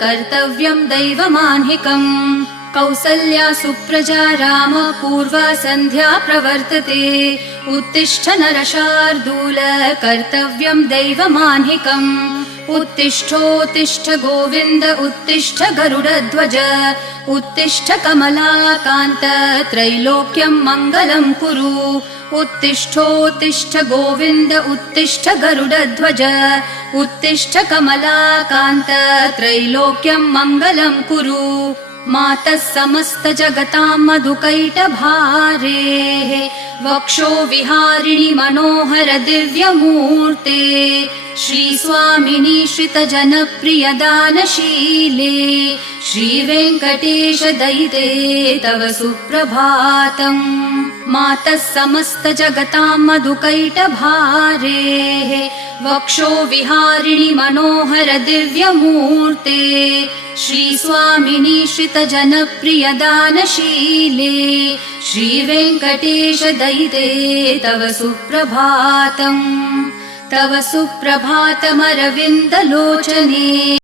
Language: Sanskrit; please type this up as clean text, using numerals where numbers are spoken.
कर्तव्यम् दैवमाह्निकम् कौसल्या सुप्रजा राम पूर्वा सन्ध्या प्रवर्तते उत्तिष्ठ नरशार्दूल कर्तव्यम् दैवमाह्निकम् उत्तिष्ठोत्तिष्ठ गोविन्द उत्तिष्ठ गरुडध्वज उत्तिष्ठ कमलाकान्त त्रैलोक्यम् मङ्गलम् कुरु उत्तिष्ठोत्तिष्ठ गोविन्द उत्तिष्ठ गरुडध्वज उत्तिष्ठ कमलाकान्त त्रैलोक्यम् मङ्गलम् कुरु मातः समस्त जगताम् मधुकैटभारेः वक्षो विहारिणि मनोहर दिव्यमूर्ते श्रीस्वामिनि श्रितजनप्रिय दानशीले श्रीवेङ्कटेश दयिते तव सुप्रभातम् मातः समस्त जगताम् मधुकैटभारेः वक्षो विहारिणि मनोहर दिव्यमूर्ते श्रीस्वामिनि श्रितजनप्रिय दानशीले श्रीवेङ्कटेश दयिते तव सुप्रभातम् तव सुप्रभातमरविन्दलोचने।